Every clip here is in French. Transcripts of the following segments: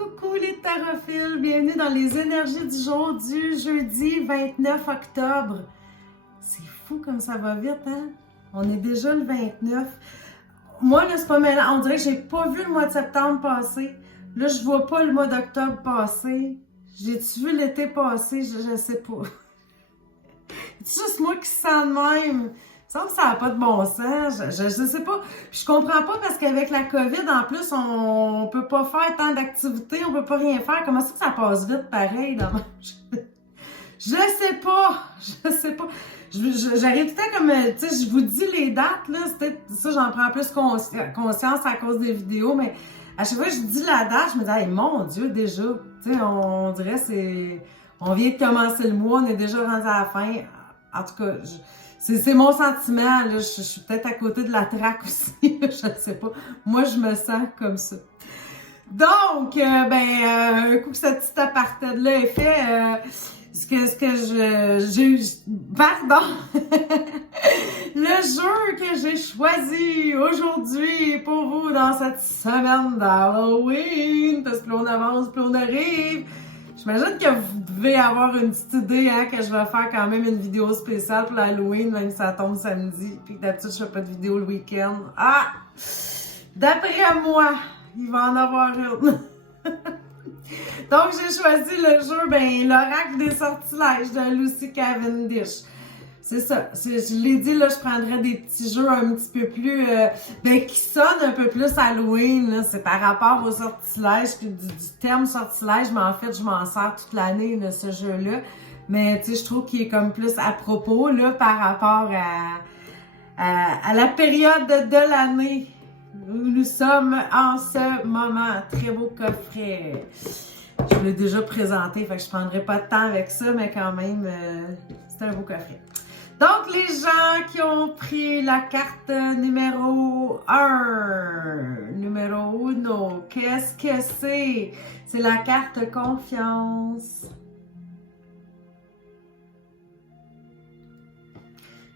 Coucou les tarophiles, bienvenue dans les énergies du jour du jeudi 29 octobre. C'est fou comme ça va vite, hein? On est déjà le 29. Moi, là, c'est pas mal. On dirait que j'ai pas vu le mois de septembre passer. Là, je vois pas le mois d'octobre passer. J'ai-tu vu l'été passer? Je sais pas. C'est juste moi qui sens de même. Il me semble que ça n'a pas de bon sens. Je sais pas. Puis je comprends pas parce qu'avec la COVID, en plus, on peut pas faire tant d'activités, on peut pas rien faire. Comment c'est que ça passe vite pareil? Là? Je sais pas. Je sais pas. J'arrive tout le temps comme, tu sais, je vous dis les dates, là. Ça, j'en prends plus conscience à cause des vidéos, mais à chaque fois que je dis la date, je me dis, hey, mon Dieu, déjà. Tu sais, on dirait c'est. On vient de commencer le mois, on est déjà rendu à la fin. En tout cas, c'est mon sentiment, là. Je suis peut-être à côté de la traque aussi, je sais pas. Moi, je me sens comme ça. Donc, un coup que ce petit aparté-là est fait, pardon! Le jeu que j'ai choisi aujourd'hui pour vous dans cette semaine d'Halloween, parce que plus on avance, plus on arrive. J'imagine que vous devez avoir une petite idée, hein, que je vais faire quand même une vidéo spéciale pour l'Halloween, même si ça tombe samedi, puis que d'habitude, je fais pas de vidéo le week-end. Ah! D'après moi, il va en avoir une. Donc, j'ai choisi le jeu, l'Oracle des sortilèges de Lucy Cavendish. C'est ça. Je l'ai dit, là, je prendrais des petits jeux un petit peu plus, qui sonnent un peu plus Halloween, là. C'est par rapport aux sortilèges, puis du terme sortilège, mais en fait, je m'en sers toute l'année, de ce jeu-là. Mais, tu sais, je trouve qu'il est comme plus à propos, là, par rapport à la période de l'année où nous sommes en ce moment. Très beau coffret. Je vous l'ai déjà présenté, fait que je prendrai pas de temps avec ça, mais quand même, c'est un beau coffret. Donc, les gens qui ont pris la carte numéro 1, numéro 1, qu'est-ce que c'est? C'est la carte confiance.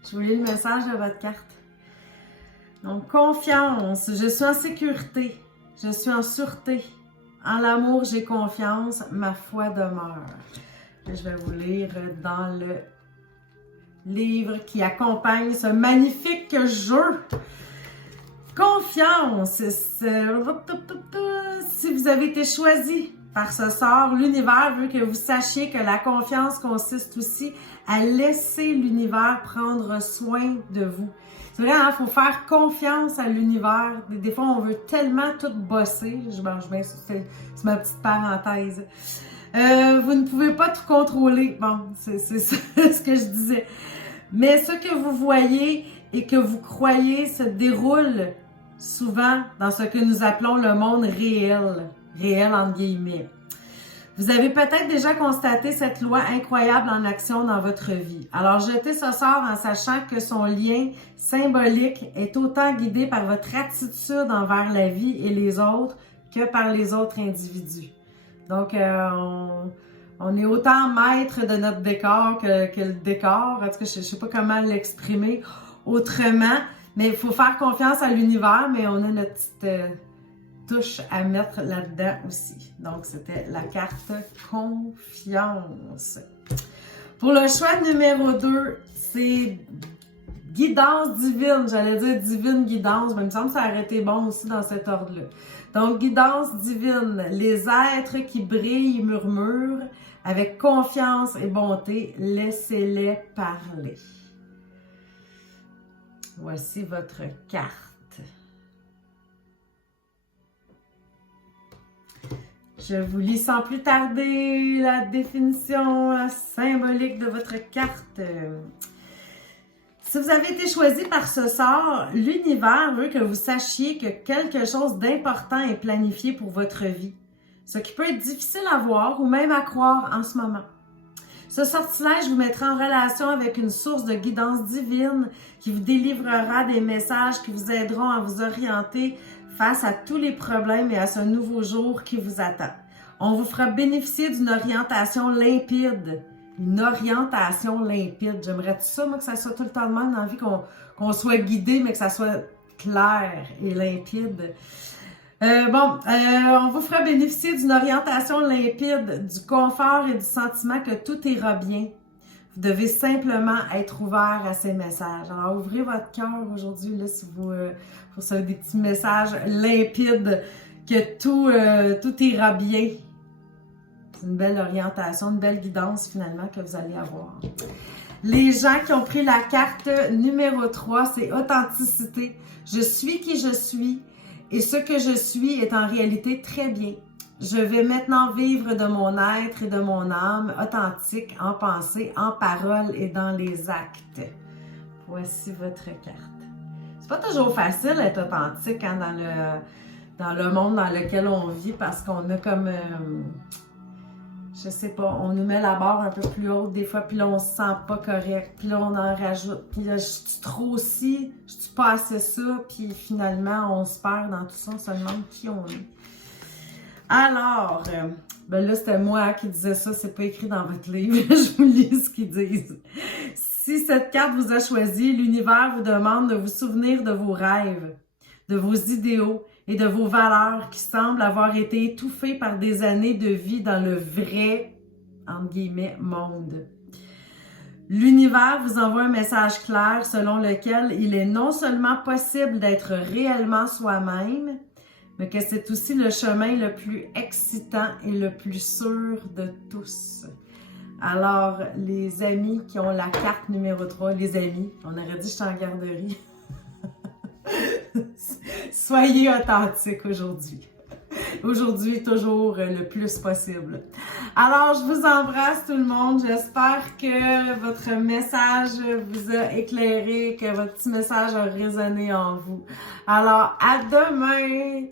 Je vous lis le message de votre carte. Donc, confiance, je suis en sécurité, je suis en sûreté. En l'amour, j'ai confiance, ma foi demeure. Je vais vous lire dans le livre qui accompagne ce magnifique jeu. Confiance. Si vous avez été choisi par ce sort, l'univers veut que vous sachiez que la confiance consiste aussi à laisser l'univers prendre soin de vous. C'est vrai, il faut faire confiance à l'univers. Des fois, on veut tellement tout bosser. C'est ma petite parenthèse. Vous ne pouvez pas tout contrôler. Bon, c'est ça ce que je disais. Mais ce que vous voyez et que vous croyez se déroule souvent dans ce que nous appelons le monde réel. Réel entre guillemets. Vous avez peut-être déjà constaté cette loi incroyable en action dans votre vie. Alors, jetez ce sort en sachant que son lien symbolique est autant guidé par votre attitude envers la vie et les autres que par les autres individus. Donc, on est autant maître de notre décor que le décor. En tout cas, je ne sais pas comment l'exprimer autrement, mais il faut faire confiance à l'univers, mais on a notre petite touche à mettre là-dedans aussi. Donc, c'était la carte confiance. Pour le choix numéro 2, c'est guidance divine. J'allais dire divine guidance, mais il me semble que ça aurait été bon aussi dans cet ordre-là. Donc, guidance divine. Les êtres qui brillent murmurent avec confiance et bonté. Laissez-les parler. Voici votre carte. Je vous lis sans plus tarder la définition symbolique de votre carte. Si vous avez été choisi par ce sort, l'univers veut que vous sachiez que quelque chose d'important est planifié pour votre vie, ce qui peut être difficile à voir ou même à croire en ce moment. Ce sortilège vous mettra en relation avec une source de guidance divine qui vous délivrera des messages qui vous aideront à vous orienter face à tous les problèmes et à ce nouveau jour qui vous attend. On vous fera bénéficier d'une orientation limpide. Une orientation limpide. J'aimerais tout ça, moi, que ça soit tout le temps de même dans la vie, qu'on soit guidé, mais que ça soit clair et limpide. On vous fera bénéficier d'une orientation limpide, du confort et du sentiment que tout ira bien. Vous devez simplement être ouvert à ces messages. Alors, ouvrez votre cœur aujourd'hui, là, si vous recevez des petits messages limpides, que tout ira bien. C'est une belle orientation, une belle guidance, finalement, que vous allez avoir. Les gens qui ont pris la carte numéro 3, c'est authenticité. Je suis qui je suis et ce que je suis est en réalité très bien. Je vais maintenant vivre de mon être et de mon âme authentique en pensée, en parole et dans les actes. Voici votre carte. C'est pas toujours facile d'être authentique hein, dans le monde dans lequel on vit parce qu'on a comme... je sais pas, on nous met la barre un peu plus haute des fois, puis là, on se sent pas correct, puis là, on en rajoute, puis là, je suis trop ci, je suis pas assez ça, puis finalement, on se perd dans tout ça, on se demande qui on est. Alors, ben là, c'était moi qui disais ça, c'est pas écrit dans votre livre, je vous lis ce qu'ils disent. Si cette carte vous a choisi, l'univers vous demande de vous souvenir de vos rêves, de vos idéaux, et de vos valeurs qui semblent avoir été étouffées par des années de vie dans le vrai, entre guillemets, monde. L'univers vous envoie un message clair selon lequel il est non seulement possible d'être réellement soi-même, mais que c'est aussi le chemin le plus excitant et le plus sûr de tous. Alors, les amis qui ont la carte numéro 3, les amis, on aurait dit que j'étais en garderie. Soyez authentiques aujourd'hui. Aujourd'hui, toujours le plus possible. Alors, je vous embrasse tout le monde. J'espère que votre message vous a éclairé, que votre petit message a résonné en vous. Alors, à demain!